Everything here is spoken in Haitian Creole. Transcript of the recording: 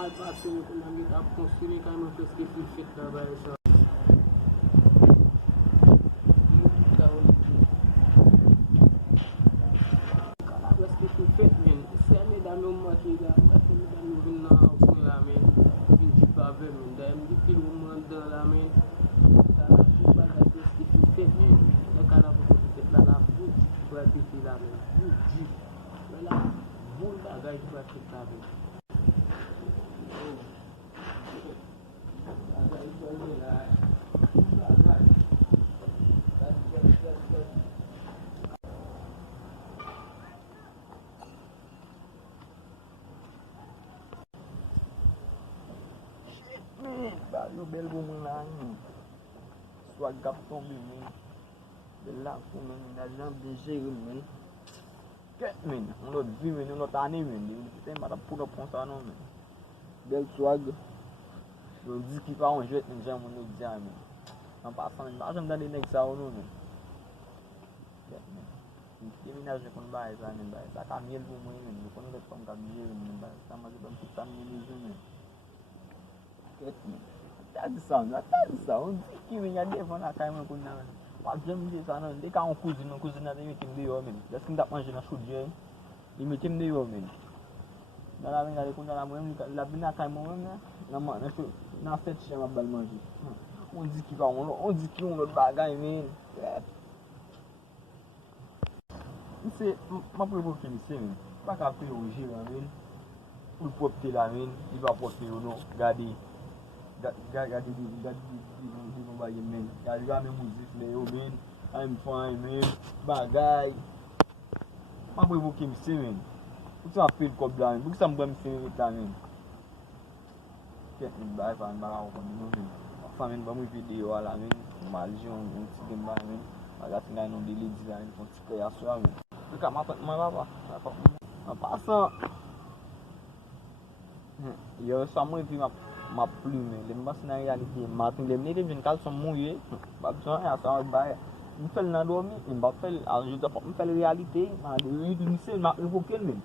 mal passé, on a mis à construire quand même presque plus fait là-bas. Ça. Presque tout fait, mais c'est mes dans nos mois qui là, nous venons dans la main, une petite pave, mais d'ailleurs, dit qu'il vous demande dans la main, ça la tout pas presque tout fait, mais le canard pour peut-être là, la boue, tu vas péter la main, boue, mais là, bon bagage, tu vas péter la main. Yo bel pou mwen la yon. Swag gap tombe men. Bel la pou men. La jan de jere men. Ket men. On lot vi men. On lot ane men. Ten mata pou nou pon sa non men. Bel swag. Yo Dicky pa on jwet men jan moun nou diyan men. An pasan men. Basan dan de nek sa ou nou men. Ket men. Deminaj men kon baye sa men baye. Sa kamyel pou mwen men. Yo kon let kon kamyel men baye. Sa ma zi ban pou kamyel men. Ket men. Tadi sa, on Dicky men yade fon la kay men kon nan. Wap jem de sa nan, de ka on kouzine nan de metim de yo men. Deskin tap manje nan choudje, di metim de yo men. Nan la men yade kon nan la mwen, la bina kay mwen men, nan set chen mabal manje. On Dicky pa, on Dicky on lot bagay men. Mse, ma prevoke mse men, pa ka pe yo jira men. Ou popte la men, di va popte yo nou, gade. Gade di kon baye men. Gade gade mouzik le yo men. I'm fine men. Bagay. Ma pou evoke mse men. Pou sa apel kob la men. Pou sa mbwa mse men etan men. Ket men baye fan baga wakon men. Fan men ba mwen video ala men. Maljon yon ti den baye men. Maga ti ngay non de ledi la men. Kon ti kaya swa men. Eka ma pat mwen baba. Ma pasan. Yo sa mwen pi ma plume, lem bas nan realite, matin lem ne dem jen kal son mouye, bab son ya sa baye. Mwen fel nan dormi, mwen bap fel, anjou da fok mwen fel realite, man de yu di mse, mwen evoke men.